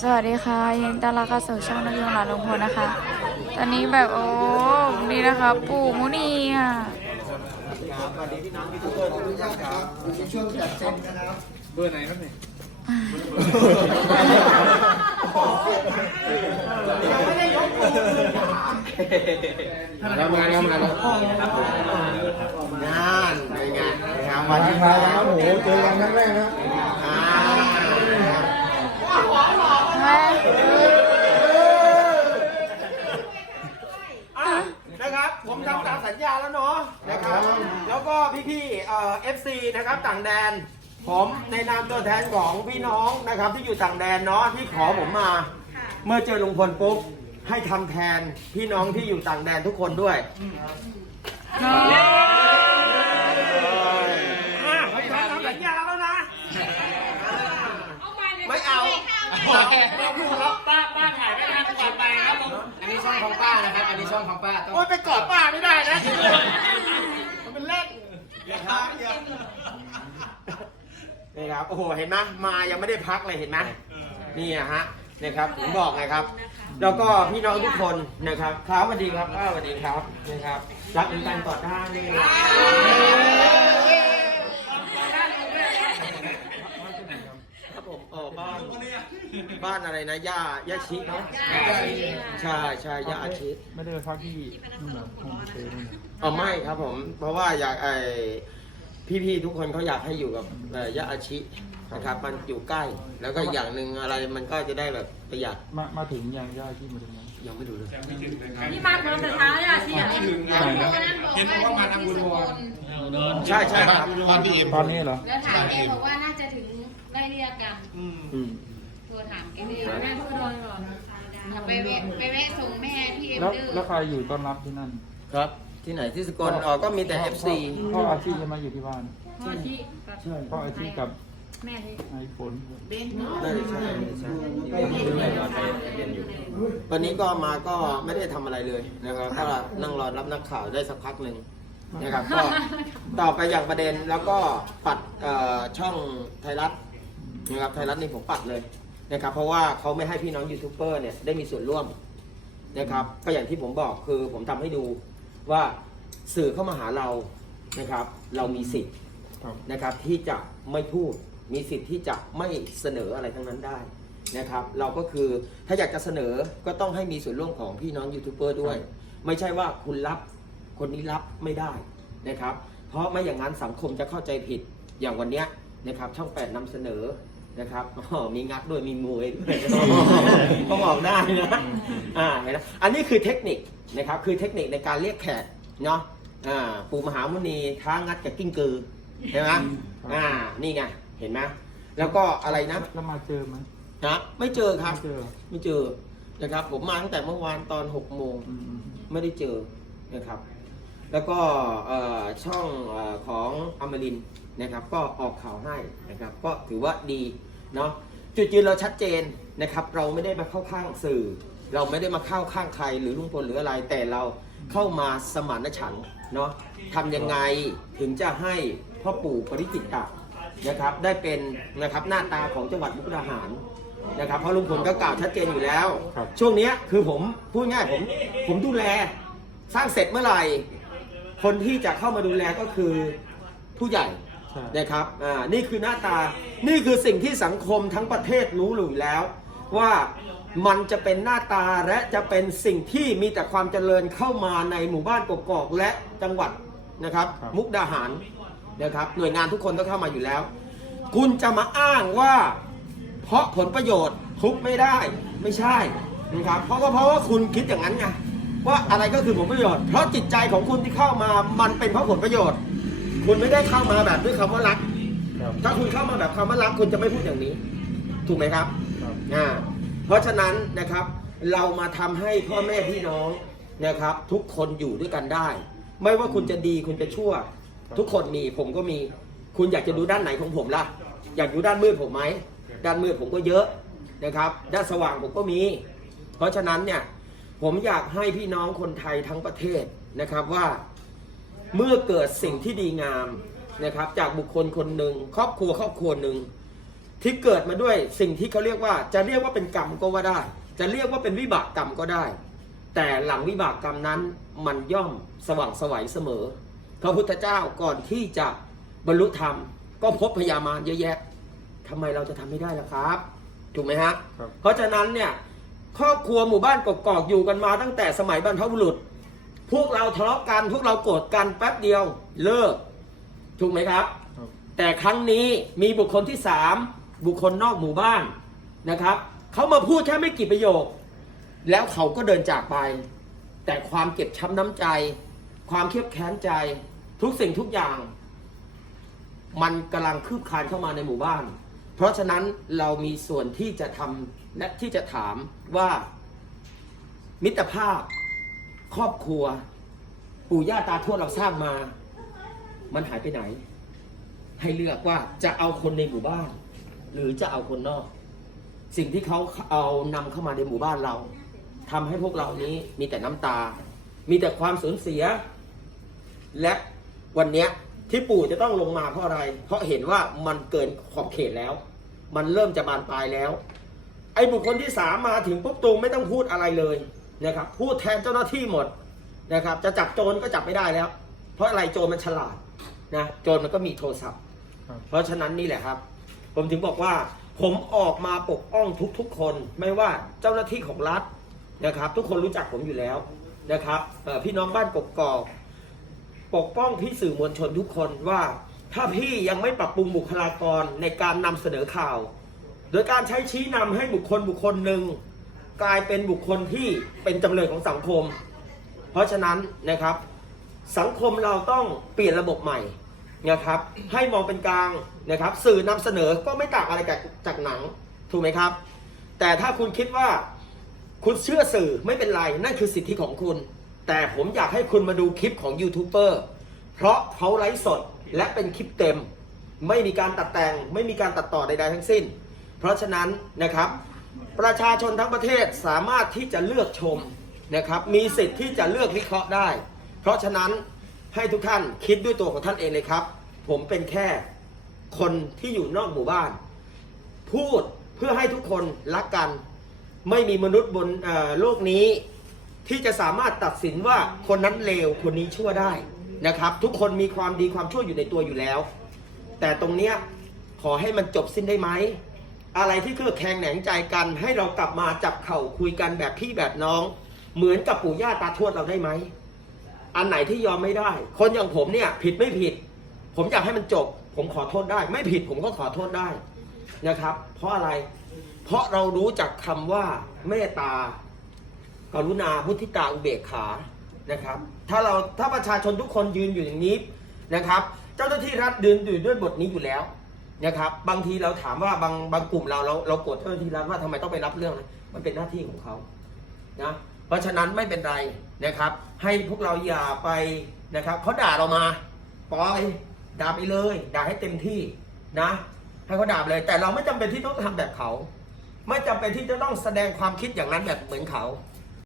สวัสดีค่ะยินดีต้อนรับเข้าสู่ช่องนักยงหลานลุงพลนะคะ ตอนนี้แบบโอ้นี่นะคะ ปู่มุนีอะช่วงจัดเต็มนะครับเบอร์ไหนครับเนี่ยแล้วมาแล้วมาแล้วงานเป็นไงงานวันที่มามาแล้วครับโอ้โหเจอกันครั้งแรกครับ อ่า แม่ อะนะครับ ผมทำตามสัญญาแล้วเนาะนะครับ แล้วก็ พี่เอ่อฟซีนะครับต่างแดน ผมในนามตัวแทนของพี่น้องนะครับ ที่อยู่ต่างแดนเนาะที่ขอผมมาเมื่อเจอลุงพลปุ๊บให้ทำแทนพี่น้องที่อยู่ต่างแดนทุกคนด้วยอะผมทำตามสัญญาแล้วนะไม่เอาป้าป้าถ่ายไม่ทันก่อนไปครับผมอันนี้ช่องของป้านะครับ อันนี้ช่องของป้าต้องโอ้ยไปกอดป้าไม่ได้นะ นะครับนี่ครับ โอ้โห เห็นไหมมายังไม่ได้พักเลยเห็นไหมนี่อะฮะนี่ครับผมบอกไงครับ แล้วก็พี่น้องทุกคนนะครับครับสวัสดีครับป้าสวัสดีครับนะครับ รักกันต่อได้เลยครับผมเออบ้าน บ้านอะไรนะย่าย่าชิเนาะใช่ใช่ย่าอาชิไม่ได้ไปพักที่นู่นเหรอห้องสเตย์นู่นเหรออ๋อไม่ครับผมเพราะว่าอยากไอพี่ๆทุกคนเขาอยากให้อยู่กับเอ่อยะอาชินะครับมันอยู่ใกล้ แล้วก็อย่างหนึ่งอะไรมันก็จะได้แบบประหยัดมามาถึงยังย่าที่มาถึงยังยังไม่ดูเลยที่มาคนแต่เช้าเนี่ยสิเห็นบอกว่ามาทำบุญวอนใช่ใช่ครับตอนพี่เอ็มตอนนี้เหรอแล้วถามแม่บอกว่าน่าจะถึงไล่เรียกกันอืมโท รถามแกเลยแม่โทรโดนก่อนไปแวะไปแวะส่งแม่ที่เอ็มแล้วดื้อแล้วใครอยู่ต้อนรับที่นั่นครับ ที่ไหนที่สกลอ๋อก็มีแต่ FC พ่ออาชีพจะมาอยู่ที่บ้านพ่อที่กับพ่ออาชีพกับแม่ที่ไอ้ฝนใช่ใช่ใช่วันนี้ก็มาก็ไม่ได้ทำอะไรเลยนะครับก็นั่งรอรับนักข่าวได้สักพักหนึ่งนะครับก็ต่อไปอย่างประเด็นแล้วก็ปัดเอ่อช่องไทยรัฐนะครับไทยรัฐนี่ผมปัดเลย นะครับเพราะว่าเขาไม่ให้พี่น้องยูทูบเบอร์เนี่ยได้มีส่วนร่วมนะครับก็อย่างที่ผมบอกคือผมทำให้ดูว่าสื่อเข้ามาหาเรานะครับ เรามีสิทธิ์ครับนะครับที่จะไม่พูดมีสิทธิ์ที่จะไม่เสนออะไรทั้งนั้นได้นะครับ เราก็คือถ้าอยากจะเสนอก็ต้องให้มีส่วนร่วมของพี่น้องยูทูบเบอร์ด้วย ไม่ใช่ว่าคุณรับคนนี้รับไม่ได้นะครับ เพราะไม่อย่างนั้นสังคมจะเข้าใจผิดอย่างวันเนี้ยนะครับช่องแปดนำเสนอ นะครับอ๋อมีงัดด้วยมีมวยด้วยต้องออกได้นะอ่าเห็นไหมอันนี้คือเทคนิคนะครับคือเทคนิคในการเรียกแขกเนาะอ่าปู่มหามุนีท้างัดกับกิ้งกือใช่ไหมอ่านี่ไงเห็นไหมแล้วก็อะไรนะแล้วมาเจอไหมนะไม่เจอครับ ไม่เจอไม่เจอนะครับ ผมมาตั้งแต่เมื่อวานตอนหกโมงอืมอืมไม่ได้เจอนะครับ แล้วก็เอ่อช่องเออของอมรินทร์นะครับ ก็ออกข่าวให้นะครับ ก็ถือว่าดี เนาะจุดยืนเราชัดเจนนะครับ เราไม่ได้มาเข้าข้างสื่อ เราไม่ได้มาเข้าข้างใครหรือลุงพลหรืออะไร แต่เราเข้ามาสมานฉันท์เนาะทำยังไงถึงจะให้พ่อปู่ปริจิตตะนะครับ ได้เป็นนะครับหน้าตาของจังหวัดมุกดาหารนะครับ เพราะลุงพลก็กล่าวชัดเจนอยู่แล้ว ครับ ช่วงเนี้ยคือผมพูดง่ายผมผมดูแลสร้างเสร็จเมื่อไหร่ คนที่จะเข้ามาดูแลก็คือผู้ใหญ่ใช่ นะครับอ่านี่คือหน้าตานี่คือสิ่งที่สังคมทั้งประเทศรู้อยู่แล้ว ว่ามันจะเป็นหน้าตาและจะเป็นสิ่งที่มีแต่ความเจริญเข้ามาในหมู่บ้านกกอกและจังหวัดนะครับ มุกดาหารนะครับหน่วยงานทุกคนก็เข้ามาอยู่แล้ว คุณจะมาอ้างว่า เพราะผลประโยชน์ทุบไม่ได้ไม่ใช่นะครับเพราะก็เพราะว่าคุณคิดอย่างนั้นไงว่าอะไรก็คือผลประโยชน์ เพราะจิตใจของคุณที่เข้ามามันเป็นเพราะผลประโยชน์ คุณไม่ได้เข้ามาแบบด้วยคำว่ารัก ครับ ถ้าคุณเข้ามาแบบคำว่ารักคุณจะไม่พูดอย่างนี้ ถูกไหมครับครับ อ่าเพราะฉะนั้นนะครับ เรามาทำให้พ่อแม่พี่น้องนะครับ ทุกคนอยู่ด้วยกันได้ ไม่ว่าคุณจะดีคุณจะชั่ว ทุกคนมีผมก็มี คุณอยากจะดูด้านไหนของผมล่ะ อยากดูด้านมืดผมไหมด้านมืดผมก็เยอะนะครับ ด้านสว่างผมก็มี เพราะฉะนั้นเนี่ยผมอยากให้พี่น้องคนไทยทั้งประเทศนะครับว่า เมื่อเกิดสิ่งที่ดีงามนะครับจากบุคคลคนหนึ่งครอบครัวครอบครัวหนึ่งที่เกิดมาด้วยสิ่งที่เขาเรียกว่าจะเรียกว่าเป็นกรรมก็ว่าได้ จะเรียกว่าเป็นวิบากกรรมก็ได้ แต่หลังวิบากกรรมนั้นมันย่อมสว่างไสวัยเสมอ พระพุทธเจ้าก่อนที่จะบรรลุธรรม ก็พบพญามารเยอะแยะทำไมเราจะทำไม่ได้ล่ะครับ ถูกไหมฮะครับเพราะฉะนั้นเนี่ยครอบครัวหมู่บ้านกกอกๆอยู่กันมาตั้งแต่สมัยบรรพบุรุษ พวกเราทะเลาะกัน พวกเราโกรธกันแป๊บเดียวเลิก ถูกไหมครับ ครับแต่ครั้งนี้มีบุคคลที่สามบุคคลนอกหมู่บ้านนะครับเขามาพูดแค่ไม่กี่ประโยค แล้วเขาก็เดินจากไป แต่ความเก็บช้ำน้ำใจ ความเครียดแค้นใจ ทุกสิ่งทุกอย่าง มันกำลังคืบคลานเข้ามาในหมู่บ้าน เพราะฉะนั้นเรามีส่วนที่จะทำและที่จะถามว่ามิตรภาพ ครอบครัว ปู่ย่าตาทวดเราสร้างมา มันหายไปไหน ให้เลือกว่าจะเอาคนในหมู่บ้าน หรือจะเอาคนนอก สิ่งที่เขาเอานำเข้ามาในหมู่บ้านเราทำให้พวกเรานี้มีแต่น้ำตา มีแต่ความสูญเสีย และวันเนี้ยที่ปู่จะต้องลงมาเพราะอะไร เพราะเห็นว่ามันเกินขอบเขตแล้ว มันเริ่มจะบานปลายแล้ว ไอ้บุคคลที่สามมาถึงปุ๊บตูมไม่ต้องพูดอะไรเลย นะครับพูดแทนเจ้าหน้าที่หมดนะครับ จะจับโจรก็จับไม่ได้แล้ว เพราะอะไรโจรมันฉลาดนะโจรมันก็มีโทรศัพท์ครับเพราะฉะนั้นนี่แหละครับ ผมถึงบอกว่าผมออกมาปกป้องทุกๆ คน ไม่ว่าเจ้าหน้าที่ของรัฐนะครับ ทุกคนรู้จักผมอยู่แล้วนะครับเอ่อพี่น้องบ้านกกอกปกป้องพี่สื่อมวลชนทุกคนว่าถ้าพี่ยังไม่ปรับปรุงบุคลากรในการนำเสนอข่าว โดยการใช้ชี้นำให้บุคคลบุคคลหนึ่ง กลายเป็นบุคคลที่เป็นจำเลยของสังคม เพราะฉะนั้นนะครับ สังคมเราต้องเปลี่ยนระบบใหม่นะครับ ให้มองเป็นกลางนะครับ สื่อนำเสนอก็ไม่ต่างอะไรจากจากหนังถูกไหมครับ แต่ถ้าคุณคิดว่าคุณเชื่อสื่อไม่เป็นไรนั่นคือสิทธิของคุณ แต่ผมอยากให้คุณมาดูคลิปของยูทูบเบอร์เพราะเขาไลฟ์สดและเป็นคลิปเต็ม ไม่มีการตัดแต่ง ไม่มีการตัดต่อใดๆทั้งสิ้น เพราะฉะนั้นนะครับ ประชาชนทั้งประเทศสามารถที่จะเลือกชมนะครับ มีสิทธิ์ที่จะเลือกวิเคราะห์ได้ เพราะฉะนั้นให้ทุกท่านคิดด้วยตัวของท่านเองเลยครับ ผมเป็นแค่คนที่อยู่นอกหมู่บ้าน พูดเพื่อให้ทุกคนรักกัน ไม่มีมนุษย์บนโลกนี้ ที่จะสามารถตัดสินว่าคนนั้นเลวคนนี้ชั่วได้นะครับ ทุกคนมีความดีความชั่วอยู่ในตัวอยู่แล้ว แต่ตรงเนี้ยขอให้มันจบสิ้นได้ไหม อะไรที่เครือแข่งแหนงใจกันให้เรากลับมาจับเข่าคุยกันแบบพี่แบบน้อง เหมือนกับปู่ย่าตาทวดเราได้ไหมอันไหนที่ยอมไม่ได้ คนอย่างผมเนี่ย ผิดไม่ผิด ผมอยากให้มันจบ ผมขอโทษได้ ไม่ผิดผมก็ขอโทษได้นะครับ เพราะอะไร เพราะเรารู้จักคำว่าเมตตากรุณามุทธิตาอุเบกขานะครับ ถ้าเราถ้าประชาชนทุกคนยืนอยู่อย่างนี้นะครับ เจ้าหน้าที่รัฐยืนอยู่ด้วยบทนี้อยู่แล้ว นะครับ บางทีเราถามว่าบางบางกลุ่มเราเราเราโกรธเจ้าหน้าที่รัฐว่าทำไมต้องไปรับเรื่องนะมันเป็นหน้าที่ของเขานะเพราะฉะนั้นไม่เป็นไรนะครับ ให้พวกเราอย่าไปนะครับเขาด่าเรามาปล่อยด่าไปเลย ด่าให้เต็มที่นะ ให้เขาด่าเลย แต่เราไม่จำเป็นที่ต้องทำแบบเขา ไม่จำเป็นที่จะต้องแสดงความคิดอย่างนั้นแบบเหมือนเขา